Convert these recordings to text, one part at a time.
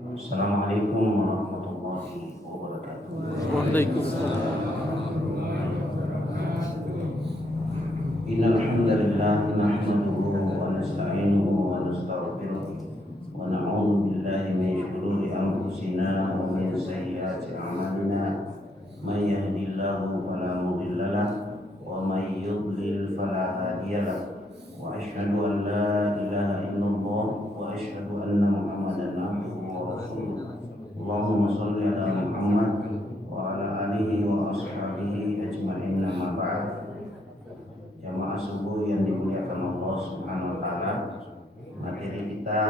Assalamualaikum warahmatullahi wabarakatuh. Waalaikumsalam. Innal hamdalillah nahmaduhu wa nasta'inuhu wa nastaghfiruh wa na'udzu billahi min shururi anfusina wa min sayyiati a'malina. May yahdihillahu fala mudilla lahu wa may yudlil fala hadiya lahu. Wa asyhadu an la ilaha illallah wa asyhadu anna Muhammadan abduhu wa rasuluh. Allahumma shalli ala Muhammad wa ala alihi wa ashabihi ajma'in, amma ba'd. Jamaah subuh yang dimuliakan Allah Subhanahu wa taala, materi kita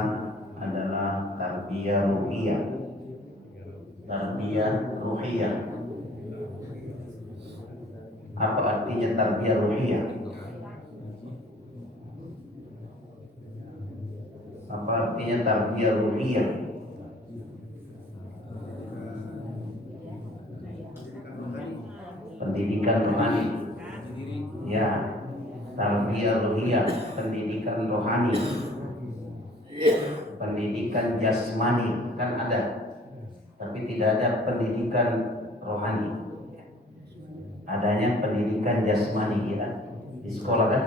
adalah tarbiyah ruhiyah. Tarbiyah ruhiyah. Apa artinya tarbiyah ruhiyah? Apa artinya tarbiyah ruhiyah? Pendidikan rohani. Ya, tarbiyah ruhiyah, pendidikan rohani. Pendidikan jasmani kan ada, tapi tidak ada pendidikan rohani. Adanya pendidikan jasmani ya di sekolah kan.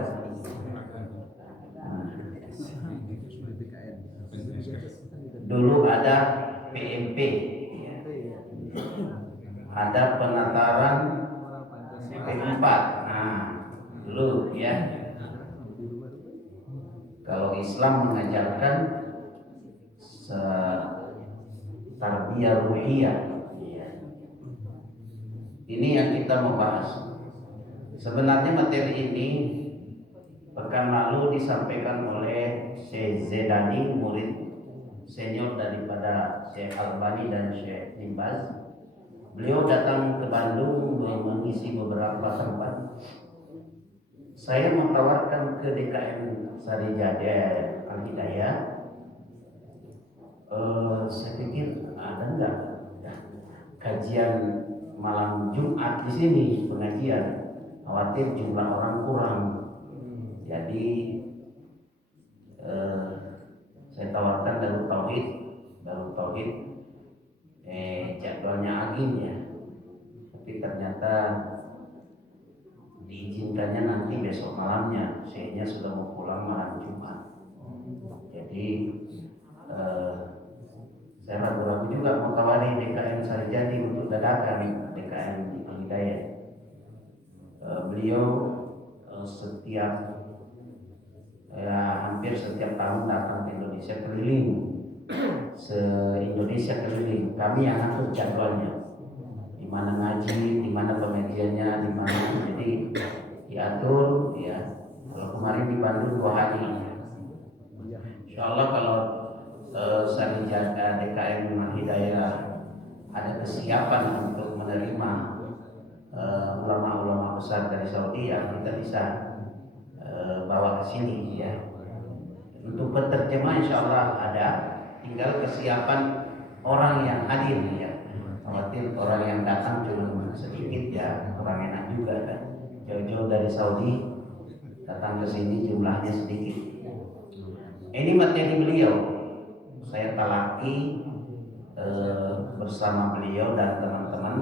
Dulu ada PMP, ya. Ada penataran P4. Nah, dulu ya. Kalau Islam mengajarkan tarbiyah ruhiyah. Ya. Ini yang kita mau bahas. Sebenarnya materi ini pekan lalu disampaikan oleh Syekh Zedani, murid senior daripada Syekh Albani dan Syekh Nimbaz. Beliau datang ke Bandung mengisi beberapa tempat. Saya menawarkan ke DKM Sarijadi Al-Hidayah. Saya pikir ada enggak kajian malam Jumat di sini pengajian. Khawatir jumlah orang kurang. Jadi saya tawarkan Darut Tauhid jadwalnya Agim ya, tapi ternyata diizinkannya nanti besok malamnya. Saya sudah mau pulang malam Jumat. Jadi saya ragu-ragu juga mau tawari DKM Sarijadi untuk dadakan DKM Hidayah. Beliau setiap hampir setiap tahun datang ke Indonesia keliling, se-Indonesia keliling. Kami yang atur jadwalnya, di mana ngaji, di mana pengajiannya, di mana. Jadi diatur ya. Kalau kemarin di Bandung 2 hari. Insyaallah kalau Sarijadi DKM Hidayah ada kesiapan untuk menerima ulama-ulama besar dari Saudi, ya kita bisa bawa ke sini ya. Untuk penerjemah insyaallah ada, tinggal kesiapan orang yang hadir ya. Khawatir orang yang datang cuma sedikit ya, kurang enak juga kan. Jauh-jauh dari Saudi datang ke sini jumlahnya sedikit. Ini materi beliau, saya talaki bersama beliau dan teman-teman.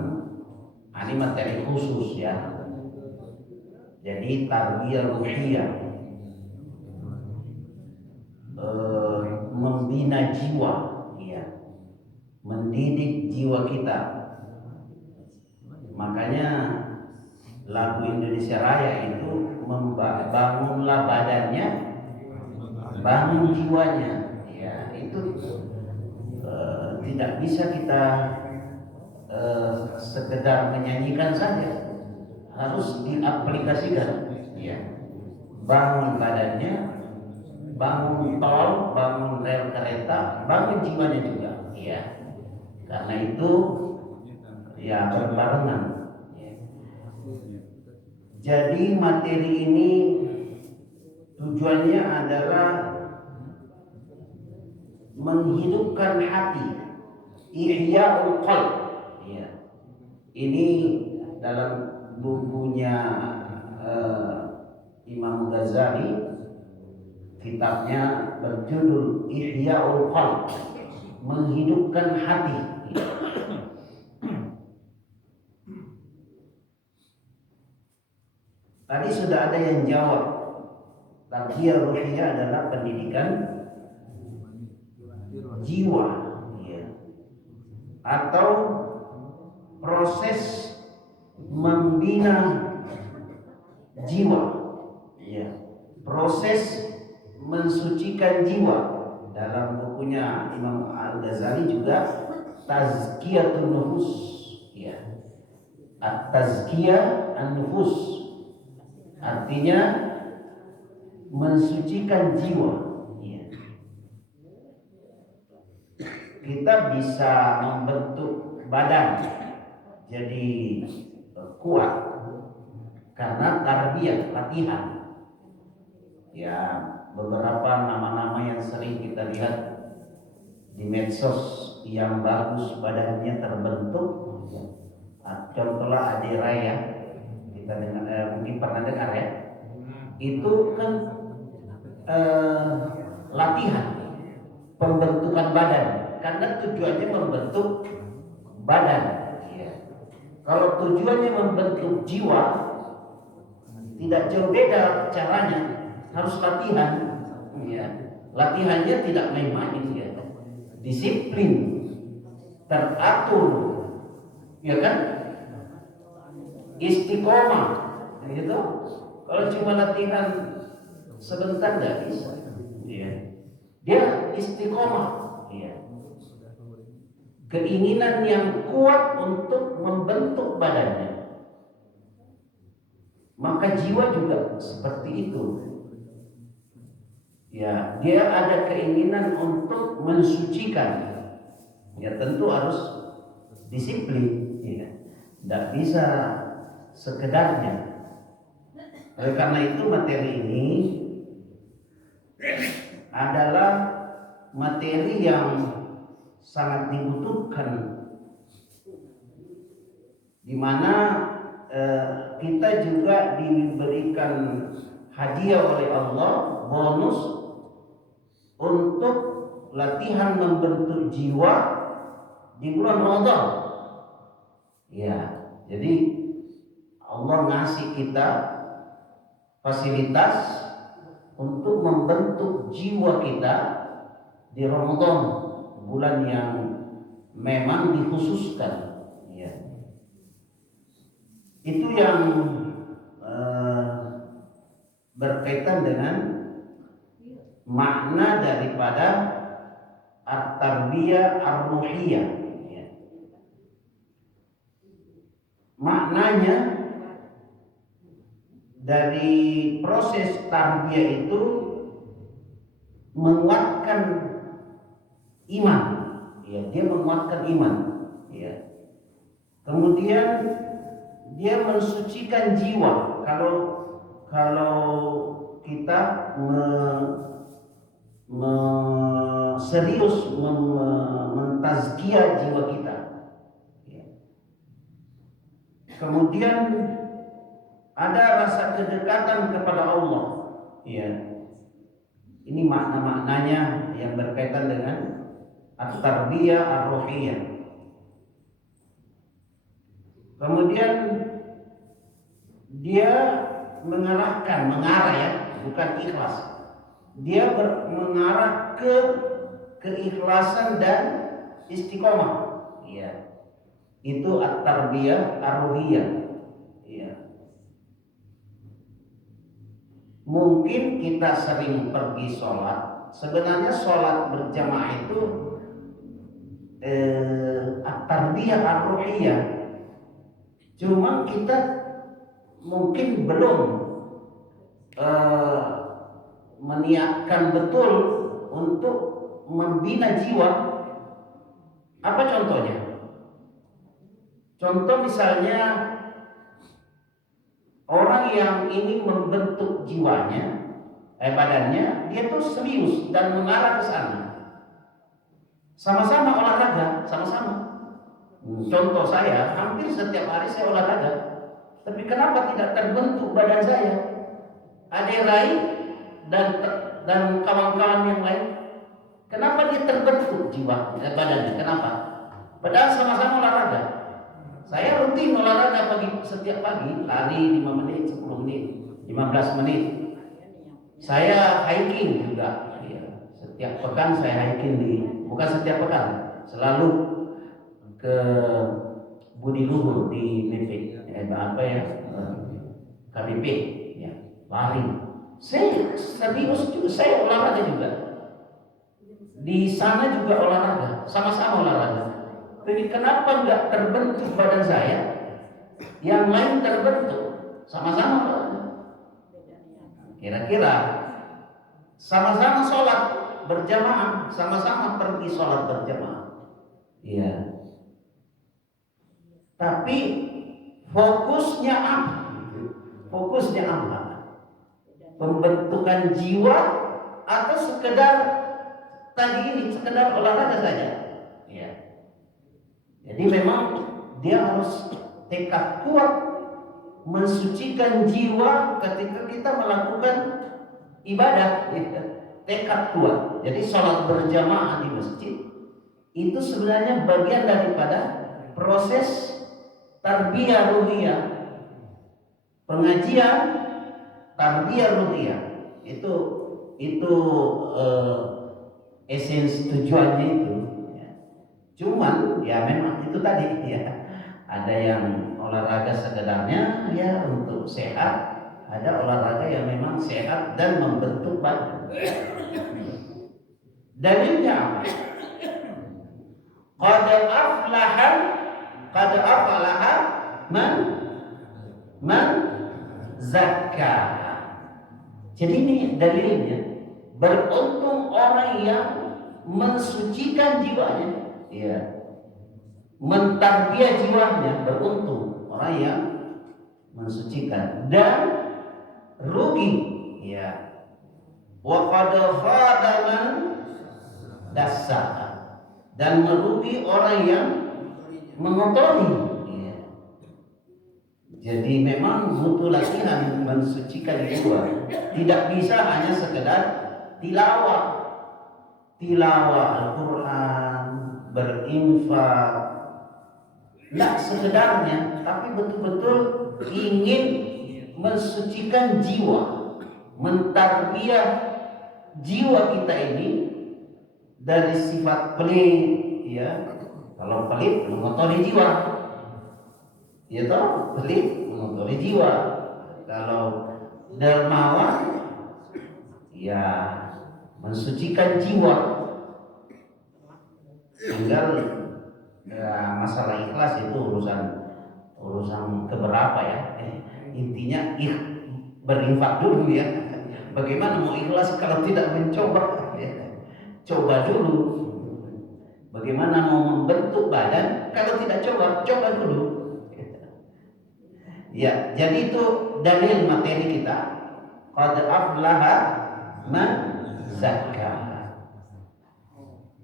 Ini materi khusus ya. Jadi tarbiyah ruhiyah, membina jiwa, ya, mendidik jiwa kita. Makanya lagu Indonesia Raya itu bangunlah badannya, bangun jiwanya. Ya, itu tidak bisa kita sekedar menyanyikan saja, harus diaplikasikan ya. Bangun badannya, bangun tol, bangun rel kereta, bangun jiwanya juga ya. Karena itu ya berbarengan ya. Jadi materi ini tujuannya adalah menghidupkan hati, ihya'ul qalb ya. Ini dalam bukunya Imam Ghazali, kitabnya berjudul Ihya'ul Qalb. menghidupkan hati. Tadi sudah ada yang jawab, tarbiyah ruhiyah adalah pendidikan jiwa, ya. Atau proses membina jiwa, ya. Proses mensucikan jiwa. Dalam bukunya Imam Al-Ghazali juga Tazkiyatun Nufus, ya. At-Tazkiyah An-Nufus artinya mensucikan jiwa, ya. Kita bisa membentuk badan jadi kuat karena tarbiyah, latihan. Ya, beberapa nama-nama yang sering kita lihat di medsos yang bagus badannya terbentuk, contohnya Ade Raya, kita dengar, mungkin pernah dengar ya. Itu kan latihan pembentukan badan, karena tujuannya membentuk badan, ya. Kalau tujuannya membentuk jiwa, tidak jauh beda caranya, harus latihan, ya. Latihannya tidak main-main, ya. Disiplin, teratur, ya kan, istiqomah, gitu. Kalau cuma latihan sebentar nggak bisa, ya. Dia istiqomah, ya. Keinginan yang kuat untuk membentuk badannya. Maka jiwa juga seperti itu. Ya, dia ada keinginan untuk mensucikan. Ya, tentu harus disiplin, ya. Tidak bisa sekedarnya. Oleh karena itu materi ini adalah materi yang sangat dibutuhkan, di mana kita juga diberikan hadiah oleh Allah, bonus untuk latihan membentuk jiwa di bulan Ramadan. Ya, jadi Allah ngasih kita fasilitas untuk membentuk jiwa kita di Ramadan, bulan yang memang dikhususkan, ya. Itu yang berkaitan dengan makna daripada at-tarbiyah ar-ruhiyah, ya. Maknanya dari proses tarbiyah itu menguatkan iman, ya, dia menguatkan iman, ya. Kemudian dia mensucikan jiwa. Kalau kita serius mentazkiyah jiwa kita, ya. Kemudian ada rasa kedekatan kepada Allah, ya. Ini makna-maknanya yang berkaitan dengan at-tarbiyah ar-ruhiyah. Kemudian dia mengarah ya, bukan ikhlas. Dia mengarah ke keikhlasan dan istiqomah, ya. Itu at-tarbiyah ar-ruhiyah, ya. Mungkin kita sering pergi sholat. Sebenarnya sholat berjamaah itu at-tarbiyah ar-ruhiyah. Cuma kita mungkin belum meniatkan betul untuk membina jiwa. Apa contohnya? Contoh misalnya orang yang ingin membentuk jiwanya, badannya, dia tuh serius dan mengarah ke sana. Sama-sama olahraga, sama-sama. Contoh saya, hampir setiap hari saya olahraga. Tapi kenapa tidak terbentuk badan saya? Ada Rai dan kawan-kawan yang lain. Kenapa dia terbentuk jiwa badannya? Kenapa? Padahal sama-sama olahraga. Saya rutin olahraga setiap pagi, lari 5 menit, 10 menit, 15 menit. Saya hiking juga. Ya, setiap pekan saya hiking bukan setiap pekan, selalu ke Budi Luhur di BP, KBP, ya, lari. Saya serius juga, saya olahraga juga. Di sana juga olahraga, sama-sama olahraga. Tapi kenapa nggak terbentuk badan saya? Yang lain terbentuk, sama-sama olahraga. Kira-kira sama-sama sholat berjamaah, sama-sama pergi sholat berjamaah. Iya. Tapi fokusnya apa? Fokusnya apa? Pembentukan jiwa atau sekedar tadi ini sekedar olahraga saja? Ya. Jadi memang dia harus tekad kuat mensucikan jiwa ketika kita melakukan ibadah. Tekad kuat. Jadi sholat berjamaah di masjid itu sebenarnya bagian daripada proses tarbiyah ruhiyah, pengajian tarbiyah ruhiyah. Itu esensi tujuannya itu. Cuman ya memang itu tadi ya, ada yang olahraga sekedarnya ya untuk sehat, ada olahraga yang memang sehat dan membentuk badan. Dalilnya apa? Qad aflaha man zakka. Jadi ini dalilnya, beruntung orang yang mensucikan jiwanya, ya, mentarbiyah jiwanya, beruntung orang yang mensucikan, dan rugi, ya, wa qad khaba man dassaha, dan merugi orang yang mengotori, ya. Jadi memang butuh latihan mensucikan jiwa. Tidak bisa hanya sekedar tilawah Al-Quran, berinfak, tidak sekedarnya, tapi betul-betul ingin mensucikan jiwa, mentarbiyah jiwa kita ini dari sifat pelit, ya. Kalau pelit mengotori jiwa, ya toh, pelit mengotori jiwa. Kalau dermawan, ya mensucikan jiwa. Tinggal ya, masalah ikhlas itu urusan keberapa ya. Intinya berinfak dulu ya. Bagaimana mau ikhlas kalau tidak mencoba? Ya. Coba dulu. Bagaimana mau membentuk badan kalau tidak coba dulu. Ya, jadi itu dalil materi kita. Qad aflaha man zakka.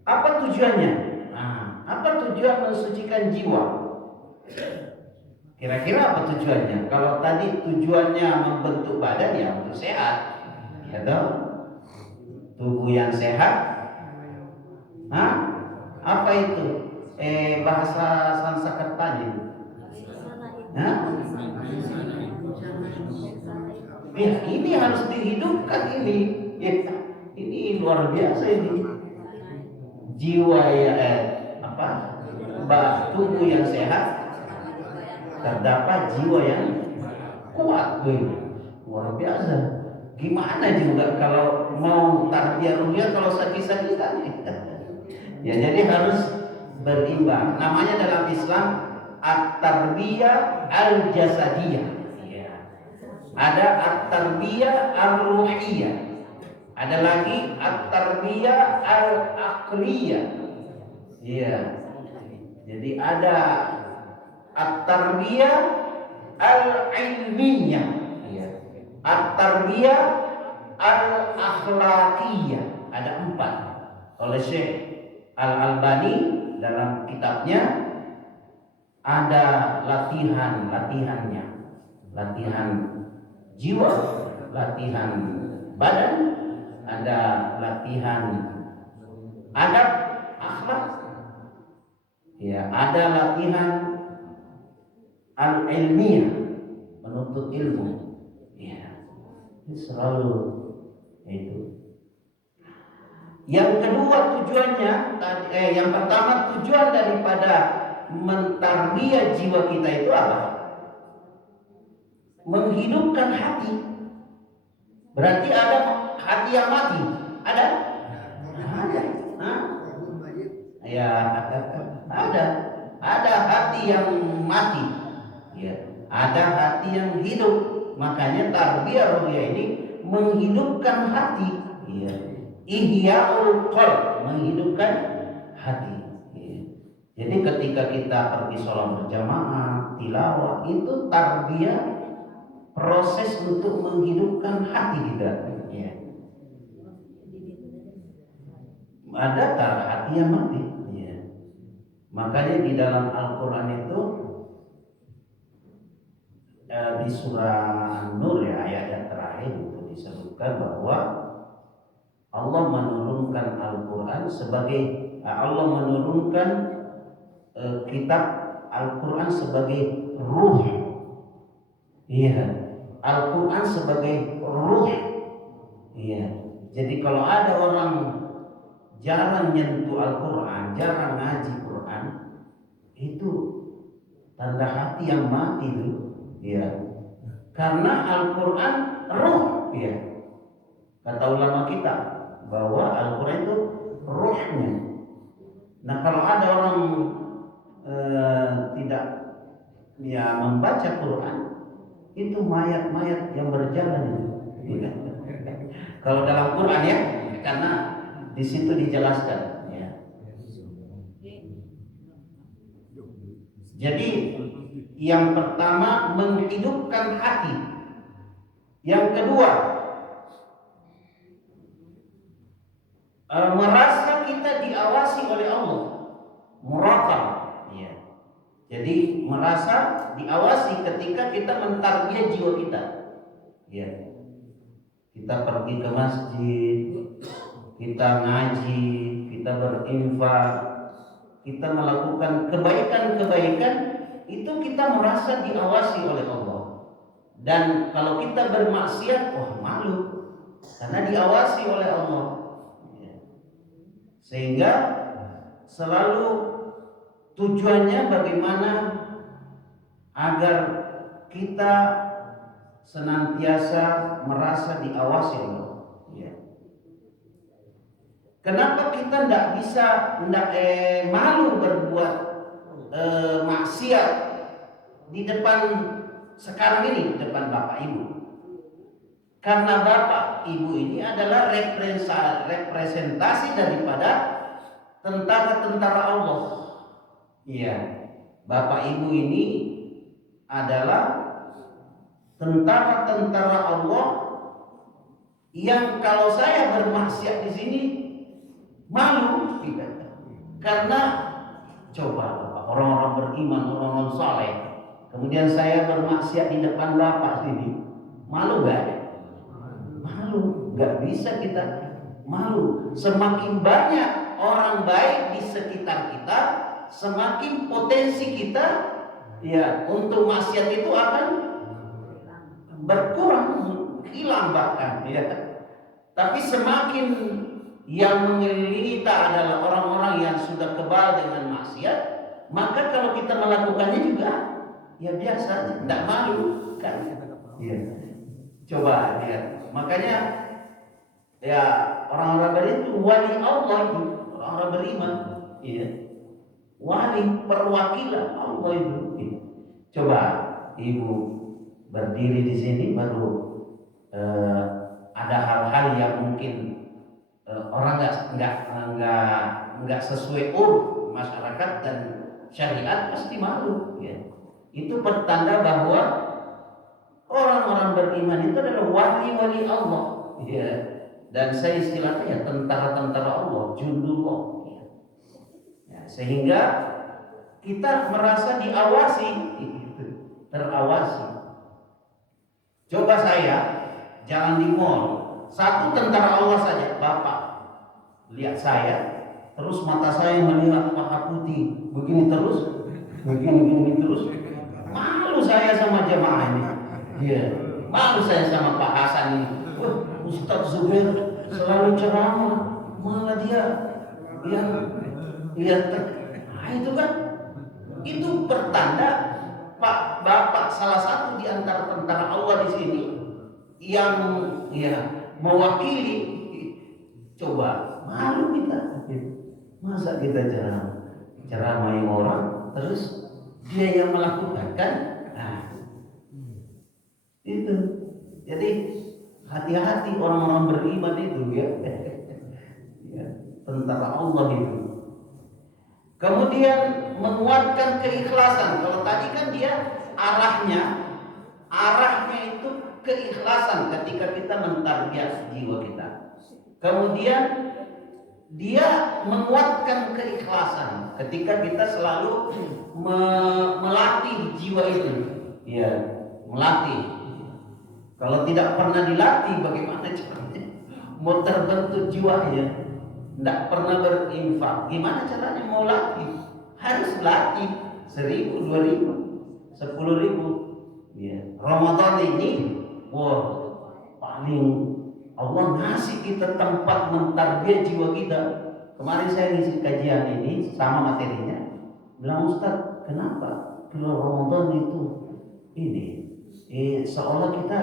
Apa tujuannya? Apa tujuan mensucikan jiwa? Kira-kira apa tujuannya? Kalau tadi tujuannya membentuk badan ya untuk sehat, ya toh? Tubuh yang sehat. Apa itu? Bahasa Sanskertanya. Ya, ini harus dihidupkan ini. Ya, ini luar biasa ini. Jiwa ya tubuh yang sehat, terdapat jiwa yang kuat, luar biasa. Gimana juga kalau mau tarbiyah ruhiyah kalau sakit-sakitan? Ya, jadi harus berimbang. Namanya dalam Islam at-tarbiyah al-jasadiyah. Ya. Ada at-tarbiyah ar-ruhiyah. Ada lagi at-tarbiyah al-aqliyah. Iya. Jadi ada at-tarbiyah al-ilmiyah. Iya. At-tarbiyah al-akhlaqiyah. Ada 4 oleh Syekh Al-Albani dalam kitabnya. Ada latihannya. Latihan jiwa, latihan badan, ada latihan adab, akhlak. Ya, ada latihan al-ilmiyah, menuntut ilmu. Ya, itu selalu itu. Yang kedua tujuannya, yang pertama tujuan daripada mentarbiyah jiwa kita itu apa? Menghidupkan hati. Berarti ada hati yang mati. Ada? Ada. Hah? Ya, ada. Ada hati yang mati. Ya, ada hati yang hidup. Makanya tarbiyah ruhiyah ini menghidupkan hati. Ya. Ihya'ul qalb, menghidupkan hati. Ya. Jadi ketika kita pergi sholat berjamaah, tilawah, itu tarbiyah, proses untuk menghidupkan hati kita. Ya. Ada hati yang mati. Ya. Makanya di dalam Al-Quran itu di surah An-Nur ya, ayat yang terakhir itu disebutkan bahwa Allah menurunkan Al-Quran sebagai Allah menurunkan kitab Al-Quran sebagai ruh. Iya, Al-Quran sebagai ruh. Iya. Jadi kalau ada orang jarang nyentuh Al-Quran, jarang ngaji Quran, itu tanda hati yang mati itu. Iya. Karena Al-Quran ruh, ya. Kata ulama kita bahwa Al-Quran itu ruhnya. Nah, kalau ada orang tidak ya membaca Quran, itu mayat-mayat yang berjalan itu. Ya. Kalau dalam Quran ya, karena di situ dijelaskan. Ya. Jadi yang pertama menghidupkan hati. Yang kedua merasa kita diawasi oleh Allah, muraqab. Ya. Jadi merasa diawasi ketika kita mentarbiyah jiwa kita. Ya. Kita pergi ke masjid, kita ngaji, kita berinfak, kita melakukan kebaikan-kebaikan, itu kita merasa diawasi oleh Allah. Dan kalau kita bermaksiat, malu karena diawasi oleh Allah. Sehingga selalu tujuannya bagaimana agar kita senantiasa merasa diawasi oleh Allah. Ya. Kenapa kita tidak bisa malu berbuat maksiat di depan sekarang ini, di depan Bapak Ibu? Karena Bapak Ibu ini adalah representasi daripada tentara-tentara Allah. Iya, Bapak Ibu ini adalah tentara-tentara Allah yang kalau saya bermaksiat di sini malu, tidak. Karena coba Bapak, orang-orang beriman, orang-orang saleh, kemudian saya bermaksiat di depan Bapak sini, malu gak? Malu, gak bisa kita malu. Semakin banyak orang baik di sekitar kita, semakin potensi kita ya untuk maksiat itu akan berkurang, hilang bahkan ya. Tapi semakin yang mengelilingi kita adalah orang-orang yang sudah kebal dengan maksiat, maka kalau kita melakukannya juga ya biasa, tidak malu kan ya. Coba lihat. Makanya ya orang-orang beriman itu wali Allah, itu orang-orang beriman, ya. Wali perwakilan Allah itu. Ya. Coba Ibu berdiri di sini baru ada hal-hal yang mungkin orang nggak sesuai uruf masyarakat dan syariat, pasti malu. Ya. Itu pertanda bahwa orang-orang beriman itu adalah wali-wali Allah. Ya. Dan saya istilahnya ya tentara-tentara Allah, jundullah. Ya. Ya, sehingga kita merasa diawasi, terawasi. Coba saya jalan di mall, satu tentara Allah saja, Bapak lihat saya, terus mata saya melihat paha putih begini terus, begini terus. Malu saya sama jamaah ini. Iya, malu saya sama Pak Hasan ini. Wah, Ustadz Zubair selalu ceramah, malah dia yang nah itu kan, itu pertanda Pak Bapak salah satu di antara tentara Allah di sini yang mewakili. Coba malu kita, masa kita ceramai orang terus dia yang melakukan kan? Nah, itu. Jadi hati-hati orang-orang beriman itu ya. Ya, tentara Allah itu. Kemudian menguatkan keikhlasan. Kalau tadi kan dia arahnya itu keikhlasan ketika kita mentarbiah jiwa kita. Kemudian dia menguatkan keikhlasan ketika kita selalu melatih jiwa itu. Ya, melatih. Kalau tidak pernah dilatih, bagaimana caranya mau terbentuk jiwanya? Tidak pernah berinfak, gimana caranya mau latih? Harus latih 1.000, 2.000, 10.000. Ya. Ramadan ini, paling Allah ngasih kita tempat mentarbiah jiwa kita. Kemarin saya ngisi kajian ini sama materinya, bilang Ustaz, kenapa kalau Ramadan itu seolah kita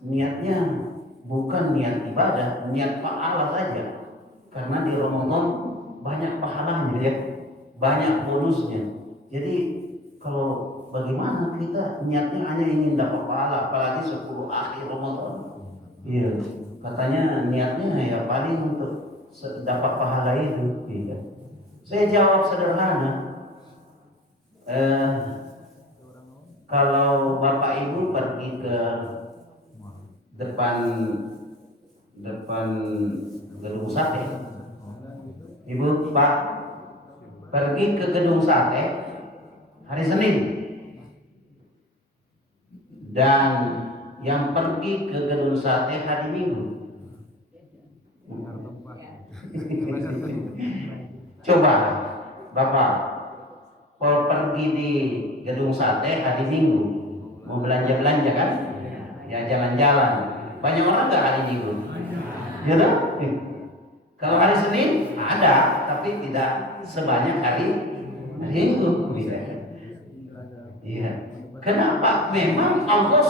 niatnya bukan niat ibadah, niat pahala saja. Karena di Ramadan banyak pahalanya ya, banyak bonusnya. Jadi kalau bagaimana kita niatnya hanya ingin dapat pahala, apalagi 10 akhir Ramadan. Iya, katanya niatnya ya paling untuk dapat pahala itu. Iya. Saya jawab sederhana. Kalau Bapak Ibu pergi ke depan gedung sate, Ibu Pak pergi ke gedung sate hari Senin, dan yang pergi ke gedung sate hari Minggu. Coba Bapak kalau pergi di gedung sate hari Minggu mau belanja kan, ya jalan-jalan. Banyak orang nggak hari Minggu? Ya kan? Kalau hari Senin ada, tapi tidak sebanyak hari Minggu. Iya. Kenapa? Memang Allah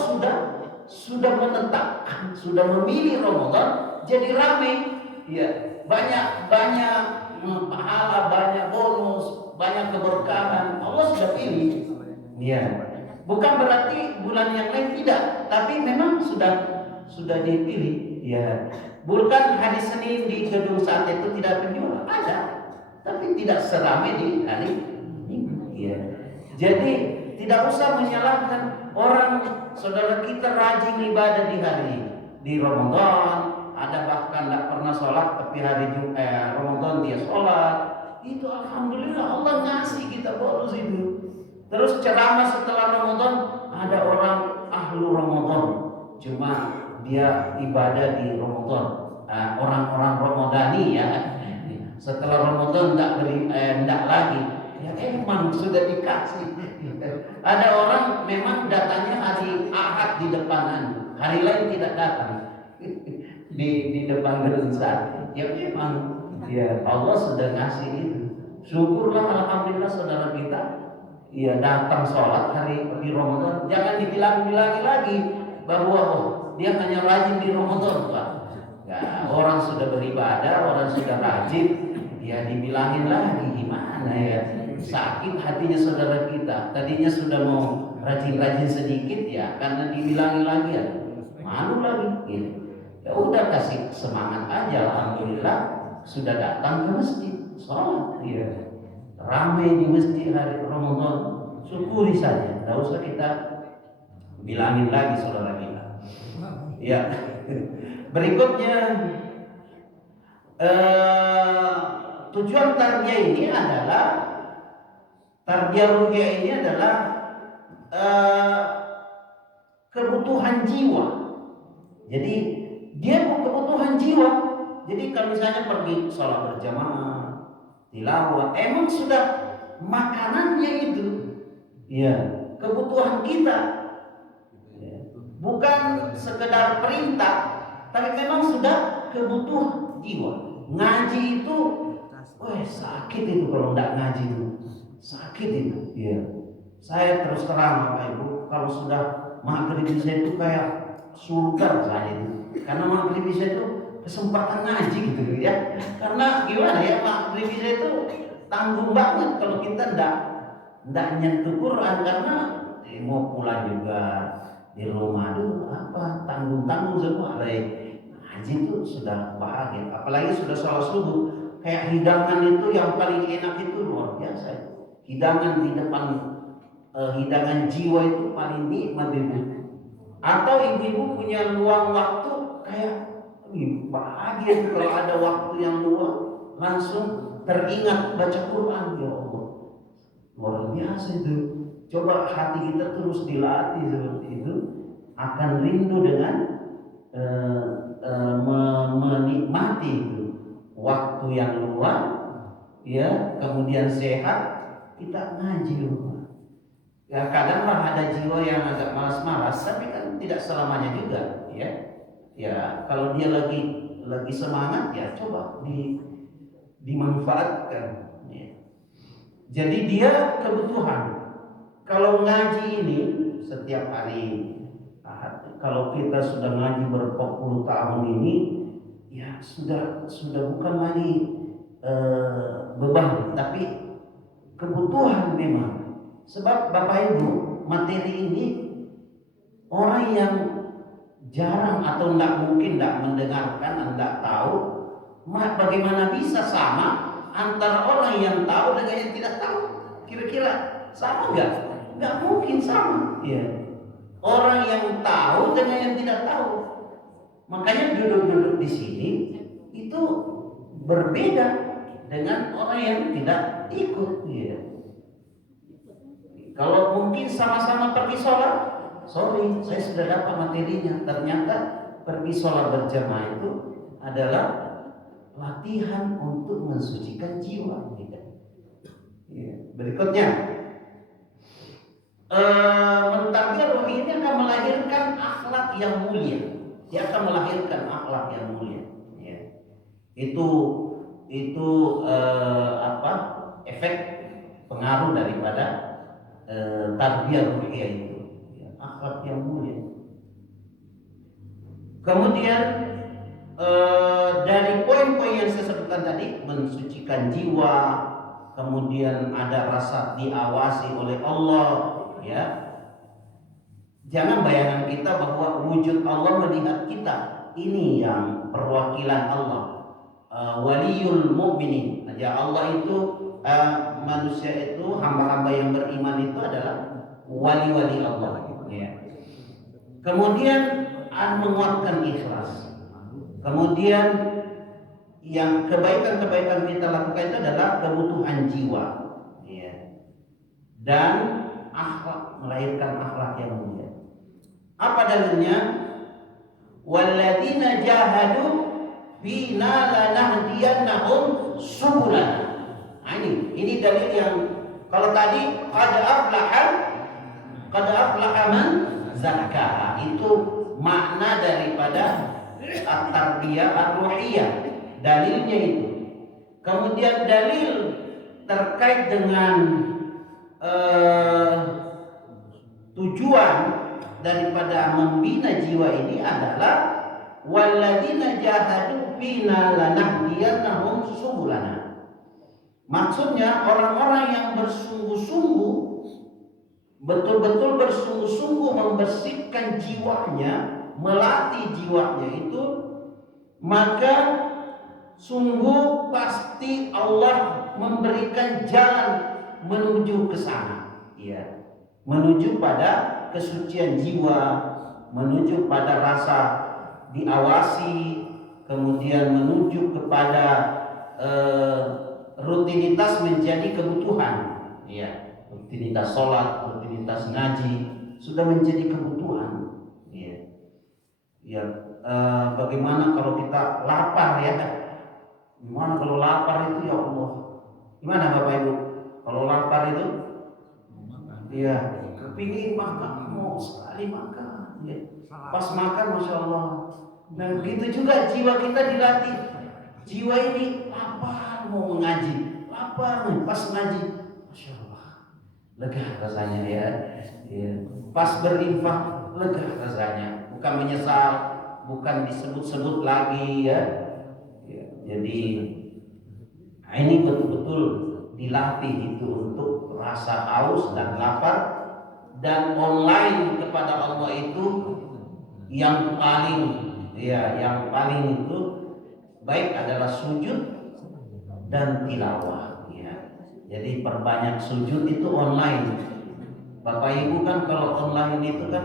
sudah menetapkan, sudah memilih Ramadan jadi ramai. Iya. Banyak pahala, banyak bonus, banyak keberkahan. Allah sudah pilih. Iya. Bukan berarti bulan yang lain tidak, tapi memang sudah dipilih. Ya. Bukan hari Senin di gedung sate itu tidak penjual, ada, tapi tidak seramai di hari Minggu. Ya. Jadi tidak usah menyalahkan orang. Saudara kita rajin ibadah di Ramadan. Ada bahkan tidak pernah sholat, tapi hari Ramadan dia sholat. Itu alhamdulillah Allah ngasih kita bonus itu. Terus ceramah setelah Ramadan, ada orang ahlu Ramadan, cuma dia ibadah di Ramadan. Orang-orang Ramadhani ya. Setelah Ramadan tidak lagi. Ya emang sudah dikasih. Ada orang memang datangnya hari Ahad di depanan, hari lain tidak datang. Di depan gedung sate. Ya memang ya Allah sudah ngasih itu. Syukurlah alhamdulillah saudara kita ya datang sholat hari di Ramadan. Jangan dibilang-bilangi lagi bahwa dia hanya rajin di Ramadan, Pak. Ya, orang sudah beribadah, orang sudah rajin, ya dibilangin lagi gimana ya? Sakit hatinya saudara kita. Tadinya sudah mau rajin-rajin sedikit ya, karena dibilangin lagi ya, malu lagi. Gitu. Ya udah kasih semangat aja, alhamdulillah sudah datang ke masjid sholat, ya. Ramai di masjid hari Ramadan, syukuri saja, tidak usah kita bilangin lagi saudara kita. Ya, berikutnya tujuan tarbiyah ini adalah tarbiyah ruhiyah ini adalah kebutuhan jiwa. Jadi dia kebutuhan jiwa. Jadi kalau misalnya pergi sholat berjamaah, tilawah. Emang sudah makanannya itu, ya, kebutuhan kita, ya. Bukan sekedar perintah, tapi memang sudah kebutuhan jiwa. Ngaji itu, sakit itu kalau nggak ngaji itu, sakit itu. Ya. Saya terus terang Bapak Ibu, kalau sudah maghrib isya itu kayak surga saya itu, karena maghrib isya itu kesempatan ngaji gitu ya. Karena gimana ya, maghrib isya itu tanggung banget kalau kita ndak nyentuh Quran, karena mau pulang juga di rumah dulu apa tanggung semua. Ngaji itu sudah bahagia, apalagi sudah sholat subuh, kayak hidangan itu yang paling enak itu luar biasa. Hidangan di depan, hidangan jiwa itu paling nikmat itu. Atau ibu-ibu punya luang waktu, kayak bahagia itu kalau ada waktu yang luang, langsung teringat baca Quran. Ya Allah, luar biasa itu. Coba hati kita terus dilatih seperti itu, akan rindu dengan menikmati itu waktu yang luang, ya, kemudian sehat, kita ngaji rumah. Ya, kadanglah ada jiwa yang agak malas-malas, tapi kan tidak selamanya juga, ya. Ya, kalau dia lagi semangat, ya coba dimanfaatkan. Ya. Jadi dia kebutuhan. Kalau ngaji ini setiap hari, kalau kita sudah ngaji berpuluh tahun ini, ya sudah bukan lagi beban, tapi kebutuhan memang. Sebab Bapak Ibu, materi ini orang yang jarang atau tidak mendengarkan, tidak tahu, bagaimana bisa sama antara orang yang tahu dengan yang tidak tahu? Kira-kira sama nggak? Nggak mungkin sama. Ya. Orang yang tahu dengan yang tidak tahu. Makanya duduk-duduk di sini itu berbeda dengan orang yang tidak ikut. Ya. Kalau mungkin sama-sama pergi sholat, sorry, saya sudah dapat materinya. Ternyata pergi sholat berjamaah itu adalah latihan untuk mensucikan jiwa. Ya. Berikutnya, mentarbiyah ruhi ini akan melahirkan akhlak yang mulia. Dia akan melahirkan akhlak yang mulia. Ya. Itu efek pengaruh daripada tarbiyah ruhiyah itu, ya, akhlak yang mulia. Kemudian dari poin-poin yang saya sebutkan tadi, mensucikan jiwa, kemudian ada rasa diawasi oleh Allah, ya. Jangan bayangan kita bahwa wujud Allah melihat kita. Ini yang perwakilan Allah, waliyul mu'minin. Ya, Allah itu manusia itu, hamba-hamba yang beriman itu adalah wali-wali Allah, ya. Kemudian menguatkan ikhlas. Kemudian yang kebaikan-kebaikan kita lakukan itu adalah kebutuhan jiwa, ya. Dan akhlak, melahirkan akhlak yang mulia. Apa dalilnya? Walladzina jahadu bina lanahdiyannahum subulana. Nah, ini dalil yang, kalau tadi qad aflaha man zakkaha, itu makna daripada at-tarbiyah ar-ruhiyah, dalilnya itu. Kemudian dalil terkait dengan tujuan daripada membina jiwa ini adalah walladzina jahadu bina lanahdiyannahum subulana. Maksudnya orang-orang yang bersungguh-sungguh, betul-betul bersungguh-sungguh membersihkan jiwanya, melatih jiwanya itu, maka sungguh pasti Allah memberikan jalan menuju ke sana, ya, menuju pada kesucian jiwa, menuju pada rasa diawasi, kemudian menuju kepada rutinitas menjadi kebutuhan, ya. Rutinitas sholat, rutinitas ngaji sudah menjadi kebutuhan, ya. Ya, bagaimana kalau kita lapar, ya? Gimana kalau lapar itu, ya Allah, Gimana Bapak Ibu? Kalau lapar itu, iya, kepingin makan, mau sekali makan, ya. Pas makan, masya Allah. Nah, begitu juga jiwa kita dilatih. Jiwa ini lapar mau mengaji, lapar pas ngaji, masya Allah, lega rasanya ya. Ya. Pas berinfak, lega rasanya, bukan menyesal, bukan disebut-sebut lagi ya. Ya. Jadi ini betul-betul dilatih itu untuk rasa haus dan lapar, dan online kepada Allah itu yang paling yang paling itu baik adalah sujud dan tilawah ya. Jadi perbanyak sujud itu online. Bapak Ibu kan kalau online itu kan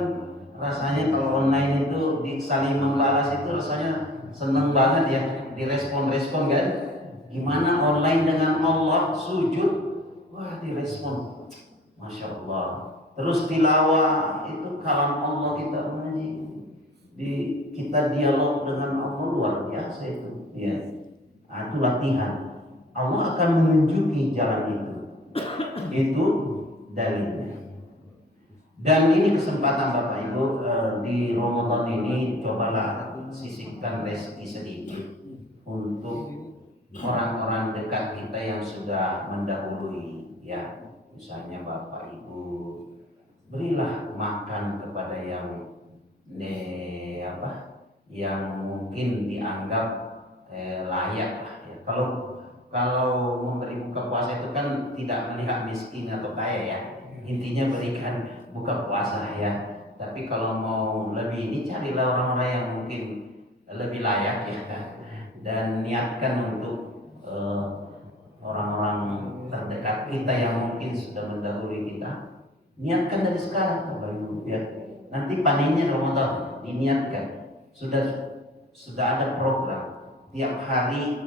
rasanya, kalau online itu saling membalas itu rasanya seneng banget ya, direspon-respon kan. Gimana online dengan Allah sujud, wah direspon, masya Allah. Terus tilawah itu kalam Allah kita mengaji, kita dialog dengan Allah, luar biasa itu ya. Nah, itu latihan. Allah akan menunjuki jalan itu dalilnya. Dan ini kesempatan Bapak Ibu, di Ramadan ini cobalah sisihkan rezeki sedikit untuk orang-orang dekat kita yang sudah mendahului ya. Misalnya Bapak Ibu, berilah makan kepada yang yang mungkin dianggap layak lah ya. Kalau memberi buka puasa itu kan tidak melihat miskin atau kaya ya, intinya berikan buka puasa ya. Tapi kalau mau lebih ini, carilah orang-orang yang mungkin lebih layak ya, dan niatkan untuk orang-orang terdekat kita yang mungkin sudah mendahului kita. Niatkan dari sekarang Bapak Ibu ya. Nanti panennya Ramadan diniatkan. Sudah ada program tiap hari.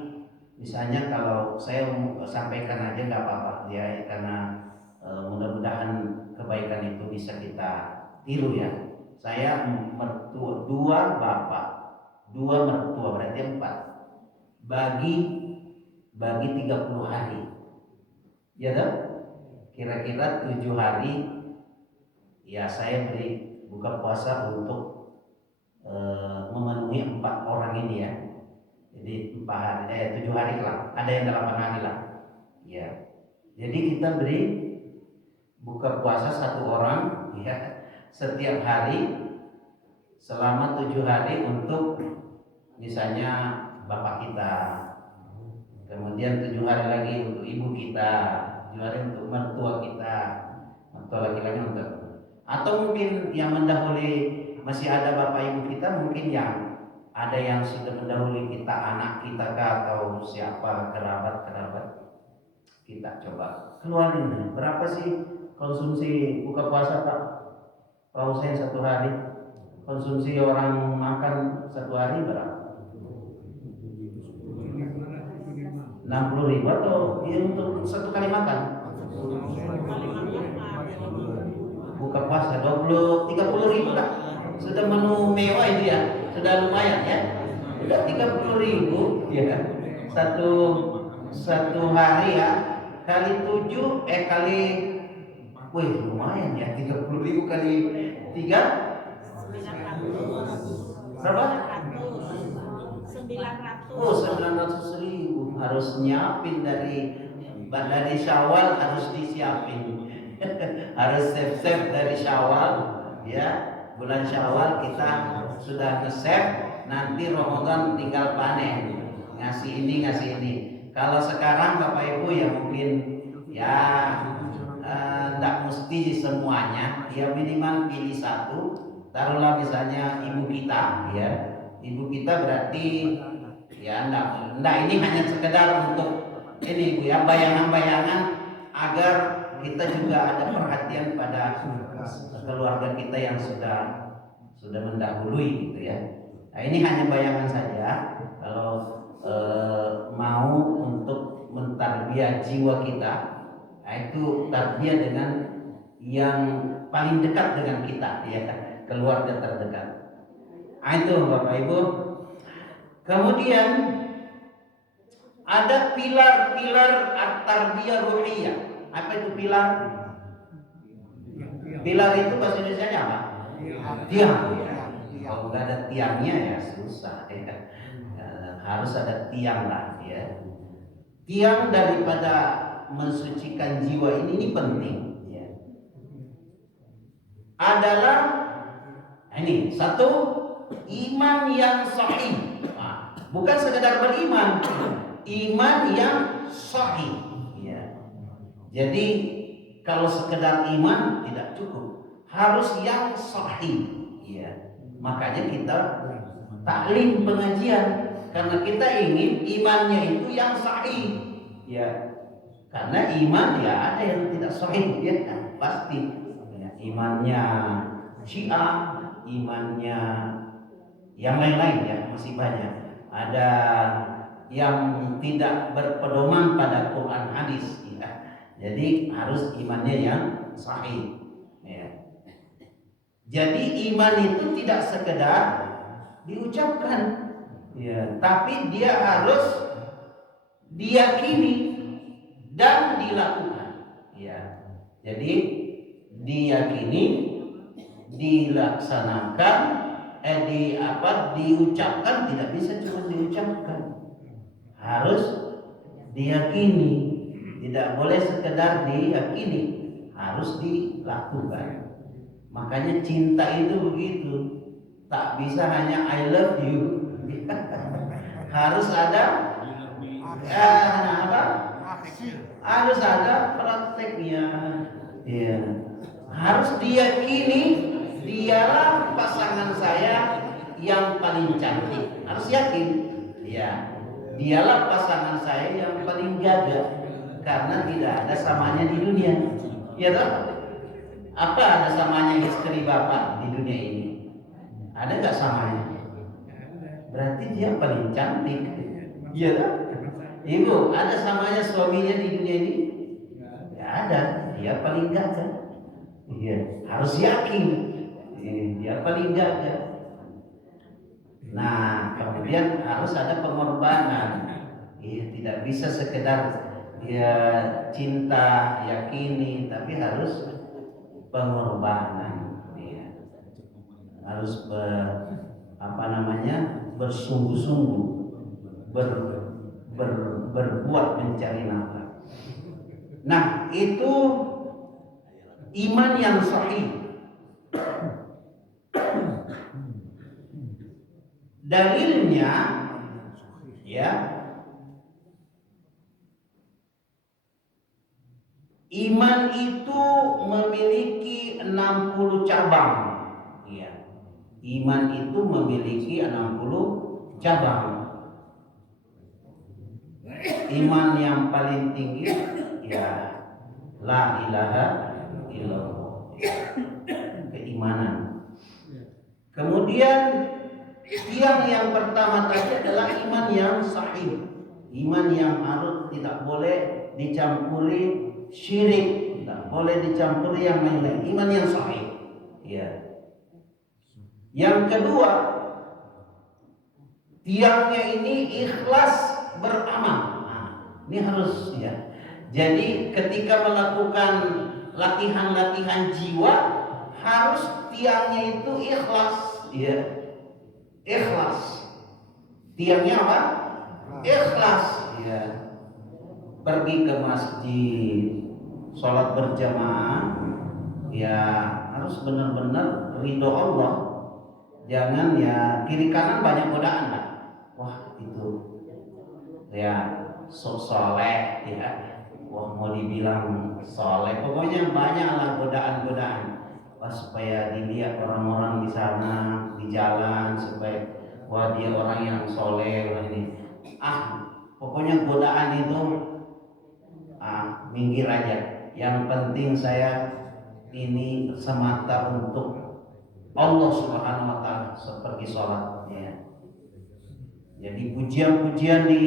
Misalnya kalau saya sampaikan aja nggak apa-apa ya, karena mudah-mudahan kebaikan itu bisa kita tiru ya. Saya mertua, dua bapak, dua mertua, berarti 4. Bagi 30 hari. Ya kan? Kira-kira 7 hari ya saya beri buka puasa untuk memenuhi 4 orang ini ya. Jadi 7 hari lah, ada yang 8 hari lah ya. Jadi kita beri buka puasa 1 orang ya setiap hari selama 7 hari untuk misalnya bapak kita, kemudian 7 hari lagi untuk ibu kita, 7 hari untuk mertua kita, mertua laki-laki untuk, atau mungkin yang mendahului masih ada bapak ibu kita, mungkin yang ada yang sudah mendahului kita, anak kita kah, atau siapa kerabat kita, coba keluarin berapa sih konsumsi buka puasa Pak Pausen 1 hari, konsumsi orang makan 1 hari berapa? 60.000 atau ya untuk 1 kali makan? Buka puasa 30.000 lah. Sudah menu mewah itu ya, sudah lumayan ya. Sudah 30.000 ya. Satu hari ya, kali 7 kali, wih lumayan ya, 30.000 kali 3 berapa? 900. Oh, 900.000 harus nyiapin dari Syawal, harus disiapin. Harus save dari Syawal ya. Bulan Syawal kita sudah nge-save, nanti Ramadan tinggal panen. Ngasih ini. Kalau sekarang Bapak Ibu ya mungkin ya enggak mesti semuanya, ya minimal pilih 1. Taruhlah misalnya ibu kita ya. Ibu kita berarti ya enggak ini hanya sekedar untuk ini Bu ya, bayangan-bayangan agar kita juga ada perhatian pada keluarga kita yang sudah mendahului gitu ya. Nah, ini hanya bayangan saja. Kalau mau untuk mentarbiyah jiwa kita, nah itu tarbiyah dengan yang paling dekat dengan kita ya, keluarga terdekat. Nah, itu Bapak Ibu. Kemudian Ada pilar-pilar at-tarbiyah ruhiyah. Apa itu pilar? Pilar itu bahasa Indonesianya apa? Tiang. Kalau nggak ada tiangnya ya susah ya. Harus ada tiang lah ya. Tiang daripada mensucikan jiwa ini penting ya. Adalah ini satu, iman yang sahih. Nah, bukan sekedar beriman, iman yang sahih ya. Jadi kalau sekedar iman tidak cukup, harus yang sahih ya. Makanya kita taklim pengajian, karena kita ingin imannya itu yang sahih ya. Karena iman ya ada yang tidak sahih ya kan? Pasti ya, imannya Syiah, imannya yang lain-lain ya, masih banyak. Ada yang tidak berpedoman pada Quran hadis ya. Jadi harus imannya yang sahih ya. Jadi iman itu tidak sekedar diucapkan ya, tapi dia harus diyakini dan dilakukan ya. Jadi diyakini, dilaksanakan, diucapkan, tidak bisa cuma diucapkan, harus diyakini, tidak boleh sekedar diyakini, harus dilakukan. Makanya cinta itu begitu, tak bisa hanya I love you, harus ada harus ada prakteknya ya. Harus diyakini dialah pasangan saya yang paling cantik, harus yakin ya. Dialah pasangan saya yang paling gagah, karena tidak ada samanya di dunia ya toh. Apa ada samanya istri bapak di dunia ini? Ada nggak samanya? Berarti dia paling cantik iya toh. Ibu, ada samanya suaminya di dunia ini? Ya ada, dia paling gagah. Iya, harus yakin dia paling gagah. Nah, kemudian harus ada pengorbanan. Iya, tidak bisa sekedar ya cinta, yakini, tapi harus pengorbanan. Iya. Harus bersungguh-sungguh berbuat mencari nafkah. Nah, itu iman yang sahih. Dalilnya ya, iman itu memiliki 60 cabang ya. Iman itu memiliki 60 cabang. Iman yang paling tinggi ya la ilaha illallah, keimanan. Kemudian tiang yang pertama tadi adalah iman yang sahih, iman yang harus tidak boleh dicampuri syirik, tidak boleh dicampuri yang lain-lain, iman yang sahih ya. Yang kedua, tiangnya ini ikhlas beramal. Ini harus ya. Jadi ketika melakukan latihan-latihan jiwa, harus tiangnya itu ikhlas ya. Ikhlas. Tiangnya apa? Ikhlas ya. Pergi ke masjid, sholat berjamaah ya, harus benar-benar ridho Allah. Jangan ya kiri kanan banyak godaan lah. Wah itu ya sok soleh ya, wah mau dibilang soleh, pokoknya banyaklah godaan-godaan. Wah supaya dilihat orang-orang di sana di jalan, supaya wah dia orang yang soleh orang ini. Pokoknya godaan itu minggir aja. Yang penting saya ini semata untuk Allah Subhanahu wa taala, seperti sholat ya. Jadi pujian-pujian di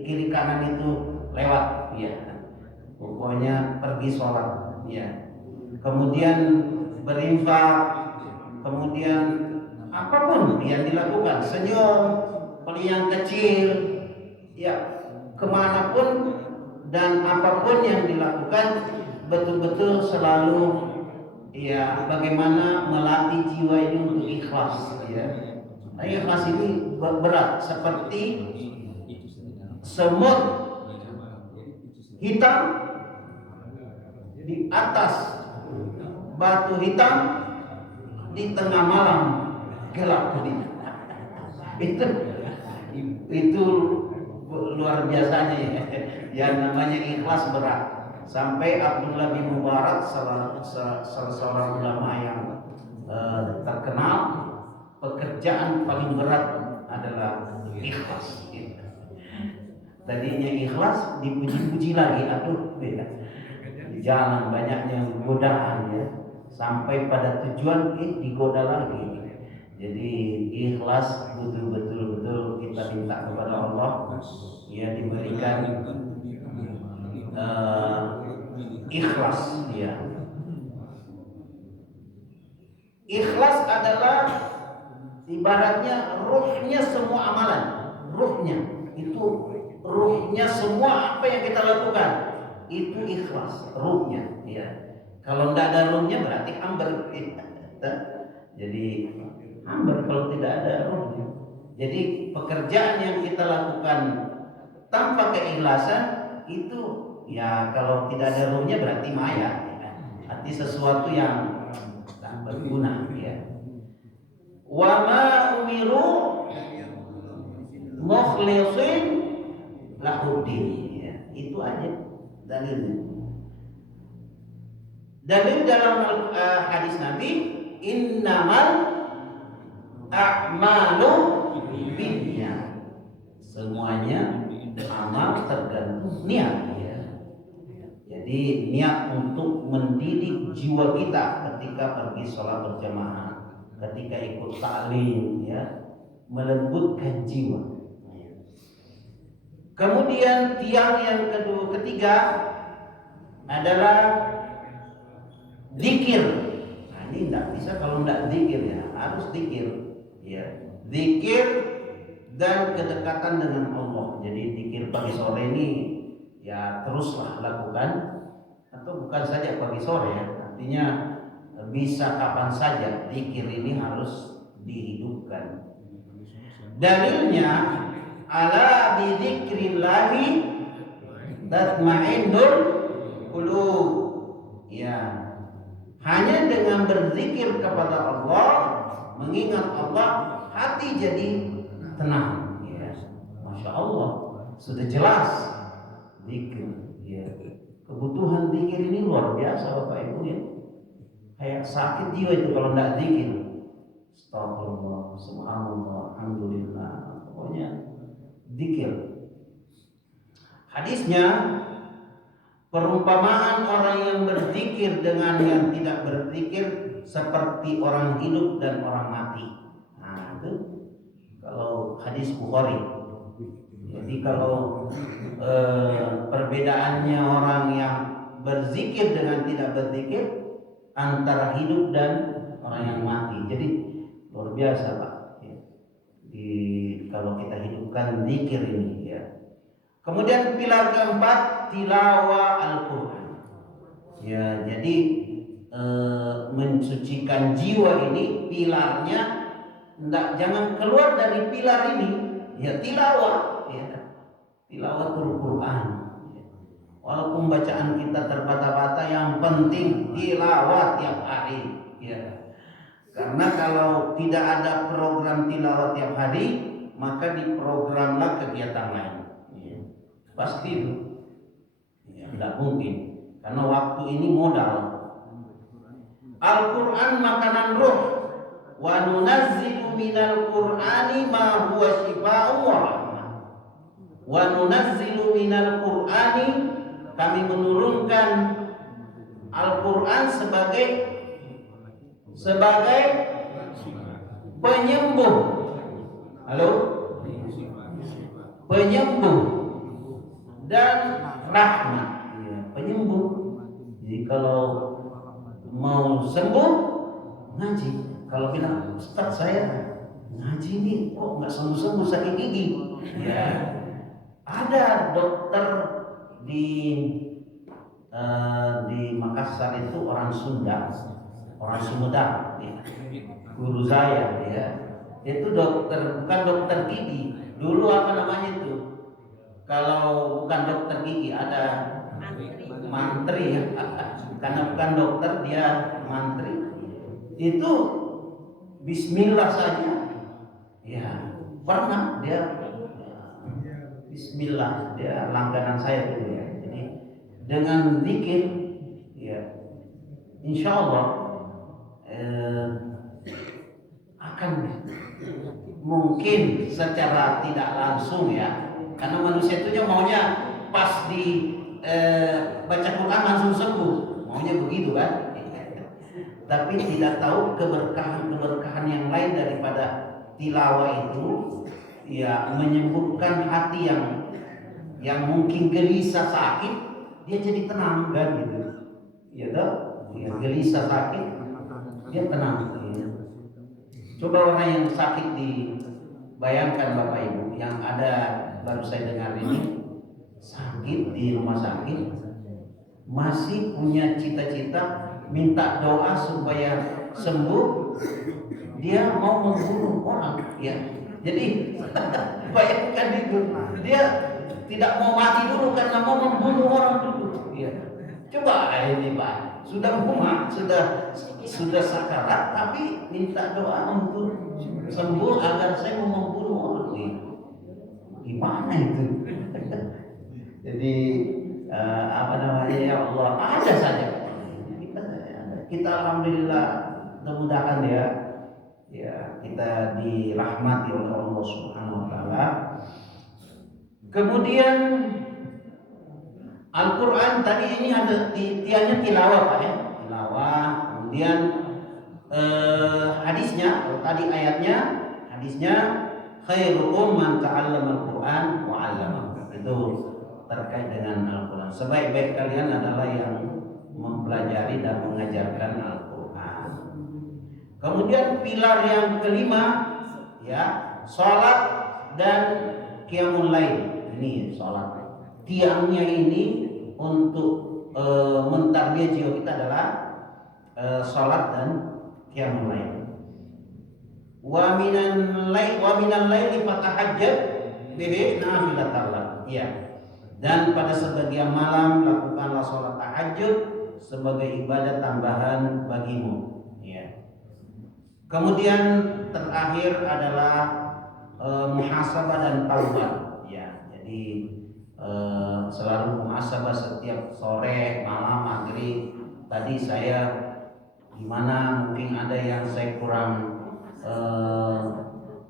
kiri kanan itu lewat ya. Pokoknya pergi sholat ya. Kemudian berinfak, kemudian apapun yang dilakukan, senyum, yang kecil ya. kemanapun dan apapun yang dilakukan betul-betul selalu ya bagaimana melatih jiwa ini untuk ikhlas ya. Nah, ikhlas ini berat seperti semut hitam di atas batu hitam di tengah malam gelap gulita. Itu luar biasanya ya. Yang namanya ikhlas berat. Sampai Abdullah bin Mubarak salah seorang ulama yang terkenal, pekerjaan paling berat adalah ikhlas. Tadinya ikhlas dipuji-puji lagi, aduh beda. Jangan banyaknya godaan ya, sampai pada tujuan digoda lagi. Jadi ikhlas betul-betul kita minta kepada Allah ya diberikan ikhlas ya. Ikhlas adalah ibaratnya ruhnya semua amalan. Ruhnya semua apa yang kita lakukan itu ikhlas, ruhnya ya. Kalau tidak ada ruhnya berarti hambar. Jadi hambar kalau tidak ada ruhnya. Jadi pekerjaan yang kita lakukan tanpa keikhlasan itu ya kalau tidak ada ruhnya berarti maya ya. Arti sesuatu yang tak berguna ya. Wa ma umiru mukhlisin lahuddin ya. Itu aja dalilnya. Dalil dalam hadis Nabi, innamal a'malu binniyat. Semuanya amal tergantung niat ya. Jadi niat untuk mendidik jiwa kita ketika pergi sholat berjamaah, ketika ikut taklim ya, melembutkan jiwa. Kemudian tiang yang ketiga adalah zikir. Nah, ini tidak bisa kalau tidak zikir ya, harus zikir ya. Zikir dan kedekatan dengan Allah. Jadi zikir pagi sore ini ya teruslah lakukan, atau bukan saja pagi sore ya, artinya bisa kapan saja zikir ini harus dihidupkan. Dalilnya ala bidzikrillahi tatma'innul qulub ya. Hanya dengan berzikir kepada Allah, mengingat Allah, hati jadi tenang ya. Masya Allah, sudah jelas zikir ya. Kebutuhan zikir ini luar biasa Bapak Ibu ya. Kayak sakit jiwa itu kalau tidak zikir. Astagfirullah, subhanallah, alhamdulillah. Pokoknya zikir. Hadisnya, perumpamaan orang yang berzikir dengan yang tidak berzikir seperti orang hidup dan orang mati. Nah itu kalau hadis Bukhari. Jadi kalau perbedaannya orang yang berzikir dengan tidak berzikir antara hidup dan orang yang mati. Jadi luar biasa Pak. Kalau kita hidupkan zikir ini ya. Kemudian pilar keempat, tilawah Al-Quran. Ya, jadi mensucikan jiwa ini pilarnya jangan keluar dari pilar ini. Ya tilawah, ya. Tilawatul Quran. Ya. Walaupun bacaan kita terbata-bata, yang penting tilawah tiap hari. Ya. Karena kalau tidak ada program tilawah tiap hari, maka diprogramlah kegiatan lain. Pasti itu ya, tidak mungkin karena waktu ini modal. Al-Quran makanan ruh, wa nunazzilu minal Qur'ani ma huwa shifaa'un wa rahmah. Wa nunazzilu minal Qur'ani, kami menurunkan Al-Quran sebagai penyembuh. Halo? Penyembuh dan rahmat ya, penyembuh. Jadi kalau mau sembuh ngaji. Kalau bilang Ustaz saya ngaji nih kok nggak sembuh sakit gigi ya, Ada dokter di Makassar itu orang Sunda, orang Sumedang, ya. Guru saya, ya. Itu dokter, bukan dokter gigi. Dulu apa namanya itu? Kalau bukan dokter gigi ada mantri, ya. Karena bukan dokter, dia mantri. Itu Bismillah saja, ya. Pernah dia Bismillah, dia langganan saya dulu, ya. Jadi dengan zikir, ya, insya Allah akan mungkin secara tidak langsung, ya, karena manusia itu maunya pas di baca Quran langsung sembuh, maunya begitu kan. Tapi tidak tahu keberkahan yang lain daripada tilawah itu, ya, menyembuhkan hati yang mungkin gelisah sakit, dia jadi tenang kan gitu, ya toh, ya, gelisah sakit dia tenang, ya. Coba orang yang sakit, dibayangkan Bapak Ibu yang ada, baru saya dengar ini, sakit di rumah sakit, masih punya cita-cita minta doa supaya sembuh, dia mau membunuh orang, ya. Jadi bayangkan itu, dia tidak mau mati dulu karena mau membunuh orang dulu, ya. Coba ini Pak, sudah sakarat tapi minta doa untuk sembuh agar saya mau membunuh orang, ya. Gimana itu? Jadi apa namanya, ya Allah, ada saja. Kita alhamdulillah, mudah-mudahan, ya, kita dirahmati oleh Allah Subhanahu wa taala. Kemudian Al-Qur'an tadi ini ada tiannya tilawah, Pak, ya. Tilawah, kemudian hadisnya, tadi hadisnya khairukum man ta'allama al-Qur'an wa 'allama. Itu terkait dengan Al-Qur'an. Sebaik-baik kalian adalah yang mempelajari dan mengajarkan Al-Qur'an. Kemudian pilar yang kelima, ya, salat dan qiyamul lail. Ini salat. Tiangnya ini untuk mentarbiyah jiwa kita adalah salat dan qiyamul lail. Wa minal laili fatahajjat bihi nafilatan lak. Ya. Dan pada sebagian malam lakukanlah salat tahajud sebagai ibadah tambahan bagimu, ya. Kemudian terakhir adalah muhasabah dan taubat, ya. Jadi selalu muhasabah setiap sore, malam, maghrib. Tadi saya gimana, mungkin ada yang saya kurang,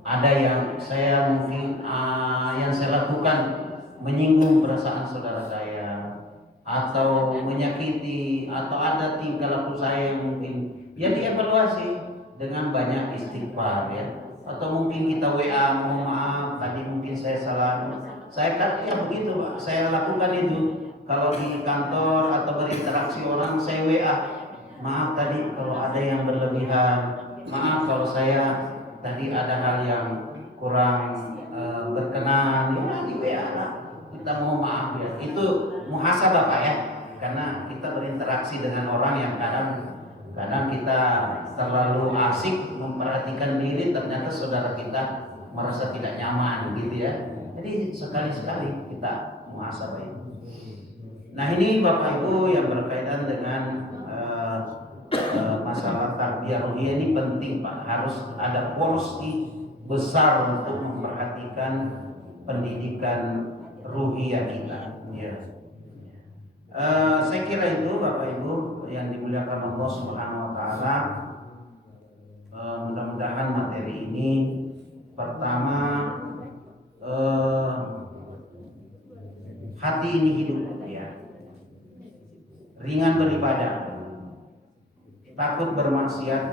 ada yang saya mungkin yang saya lakukan menyinggung perasaan saudara saya, atau menyakiti, atau ada tingkah laku saya yang mungkin, ya, dievaluasi dengan banyak istighfar, ya. Atau mungkin kita WA, mohon maaf tadi mungkin saya salah. Saya kan, ya begitu Pak, saya lakukan itu. Kalau di kantor atau berinteraksi orang, saya WA, maaf tadi kalau ada yang berlebihan, maaf kalau saya tadi ada hal yang kurang berkenan, ya, di WA lah. Kita mau maaf, ya. Itu muhasabah Pak, ya. Karena kita berinteraksi dengan orang yang kadang kita terlalu asik memperhatikan diri, ternyata saudara kita merasa tidak nyaman, gitu, ya. Jadi sekali-sekali kita muhasabah itu. Nah, ini Bapak Ibu yang berkaitan dengan masalah tarbiyah ruhiyah ini penting Pak. Harus ada porsi besar untuk memperhatikan pendidikan ruhiyah kita, ya. Saya kira itu Bapak Ibu yang dimuliakan Allah Subhanahu wa taala. Mudah-mudahan materi ini pertama, hati ini hidup, ya. Ringan beribadah, takut bermaksiat,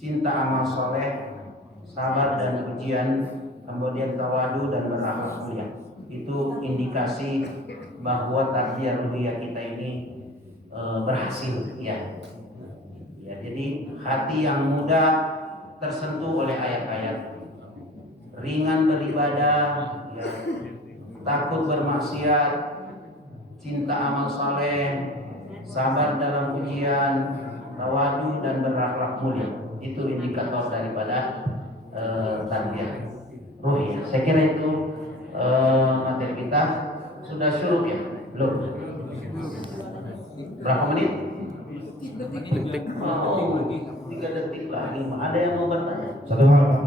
cinta amal soleh, sabar dan ujian, kemudian tawadu dan berakhlak mulia. Itu indikasi bahwa tarbiyah ruhiyah kita ini berhasil, ya. Ya, jadi hati yang mudah tersentuh oleh ayat-ayat, ringan beribadah, ya, takut bermaksiat, cinta amal saleh, sabar dalam ujian, tawadu dan berakhlak mulia. Itu indikator daripada tarbiyah ruhiyah. Saya kira itu materi kita sudah syuruk ya? Belum? Berapa menit? 3 detik. Oh, 3 detik lagi. Ada yang mau bertanya? Satu hal